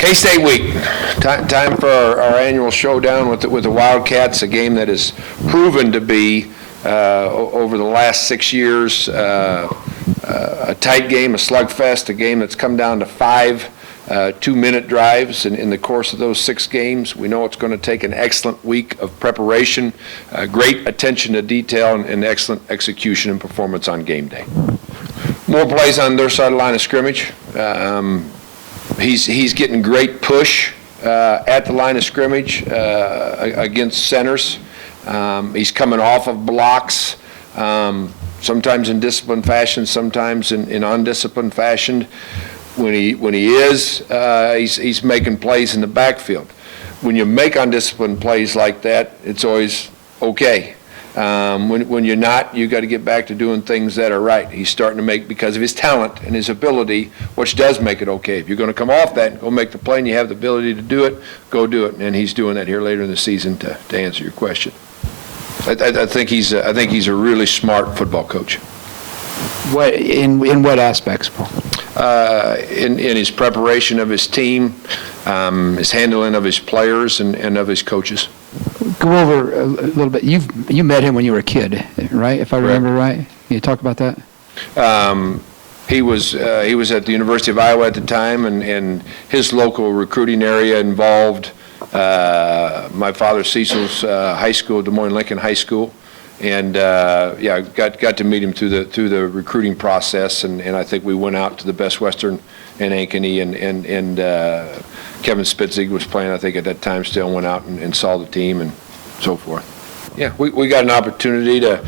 K-State week. Time for our annual showdown with the Wildcats, a game that has proven to be, over the last 6 years, a tight game, a slugfest, a game that's come down to 5 2-minute drives in the course of those 6 games. We know it's going to take an excellent week of preparation, great attention to detail, and excellent execution and performance on game day. More plays on their side of the line of scrimmage. He's getting great push at the line of scrimmage against centers. He's coming off of blocks, sometimes in disciplined fashion, sometimes in undisciplined fashion. When he is, he's making plays in the backfield. When you make undisciplined plays like that, it's always okay. When you're not, you got to get back to doing things that are right. He's starting to make, because of his talent and his ability, which does make it okay. If you're going to come off that and go make the play and you have the ability to do it, go do it. And he's doing that here later in the season to answer your question. I think he's a really smart football coach. What in what aspects, Paul? In his preparation of his team, his handling of his players, and of his coaches. Go over a little bit. You met him when you were a kid, right? If I remember right. Can you talk about that? He was at the University of Iowa at the time, and his local recruiting area involved my father Cecil's high school, Des Moines Lincoln High School. And got to meet him through the recruiting process, and I think we went out to the Best Western in Ankeny, and Kevin Spitzig was playing, I think, at that time still, went out and saw the team and so forth. Yeah, we got an opportunity to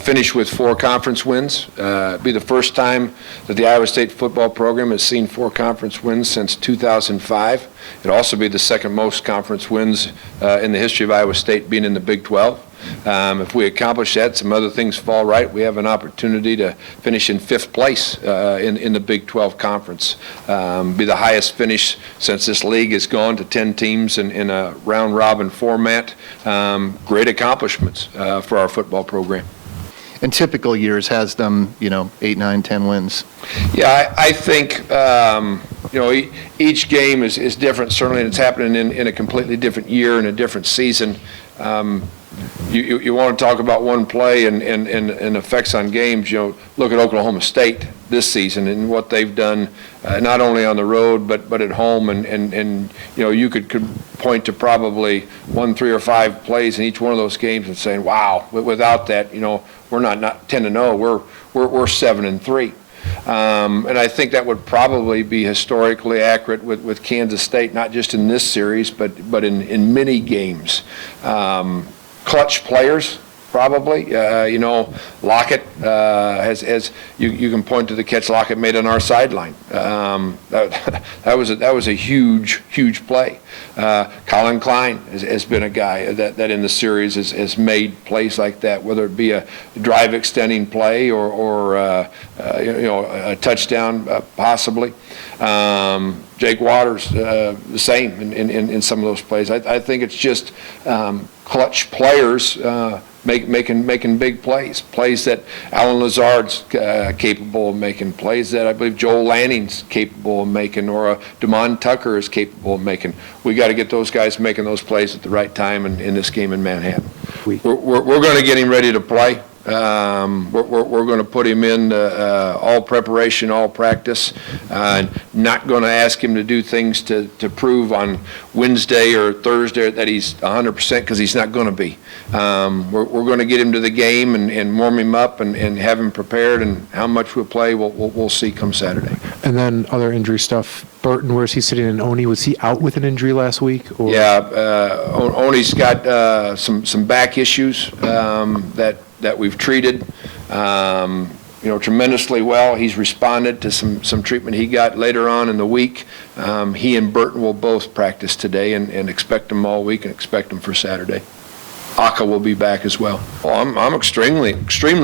finish with 4 conference wins. Be the first time that the Iowa State football program has seen 4 conference wins since 2005. It'll also be the second most conference wins in the history of Iowa State, being in the Big 12. If we accomplish that, some other things fall right, we have an opportunity to finish in 5th place in the Big 12 Conference. Be the highest finish since this league has gone to 10 teams in a round-robin format. Great accomplishments for our football program. In typical years has them, 8, 9, 10 wins. Yeah, I think, each game is different, certainly, and it's happening in a completely different year and a different season. You want to talk about one play and effects on games, look at Oklahoma State this season and what they've done, not only on the road but at home, and you could point to probably 1, 3, or 5 plays in each one of those games and saying, wow, without that, we're not 10-0, we're 7-3. And I think that would probably be historically accurate with Kansas State, not just in this series, but in many games. Clutch players, probably. Lockett has you can point to the catch Lockett made on our sideline. That was a huge play. Colin Klein has been a guy that in the series has made plays like that, whether it be a drive extending play or a touchdown possibly. Jake Waters, the same in some of those plays. I think it's just clutch players making big plays that Alan Lazard's capable of making, plays that I believe Joel Lanning's capable of making, or Damon Tucker is capable of making. We got to get those guys making those plays at the right time in this game in Manhattan. We're going to get him ready to play. We're going to put him in all preparation, all practice, not going to ask him to do things to prove on Wednesday or Thursday that he's 100%, because he's not going to be. We're going to get him to the game and warm him up and have him prepared, and how much we'll play we'll see come Saturday. And then other injury stuff. Burton, where's he sitting in Oni? Was he out with an injury last week? Or? Yeah, Oni's got some back issues that we've treated tremendously well. He's responded to some treatment he got later on in the week. He and Burton will both practice today, and expect them all week and expect them for Saturday. Aka will be back as well. I'm extremely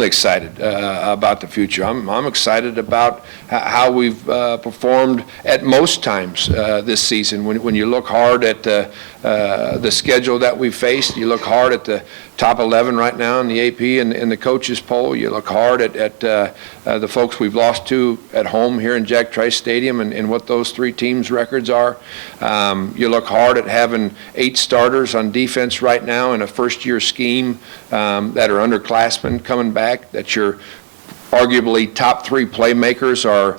excited about the future. I'm excited about how we've performed at most times this season. When you look hard at the schedule that we faced, you look hard at top 11 right now in the AP and the coaches poll. You look hard at the folks we've lost to at home here in Jack Trice Stadium and what those three teams' records are. You look hard at having 8 starters on defense right now in a first-year scheme that are underclassmen coming back, that your arguably top 3 playmakers are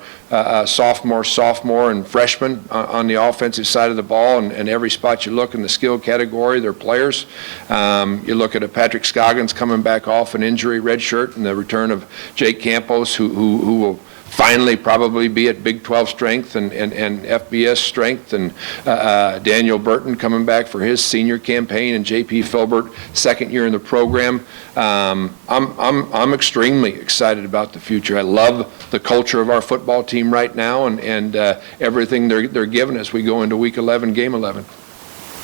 sophomore, and freshman on the offensive side of the ball, and every spot you look in the skill category, they're players. You look at a Patrick Scoggins coming back off an injury, redshirt, and the return of Jake Campos, who will finally probably be at Big 12 strength and FBS strength, and Daniel Burton coming back for his senior campaign, and J.P. Filbert, second year in the program. I'm extremely excited about the future. I love the culture of our football team right now and everything they're giving as we go into Week 11, Game 11.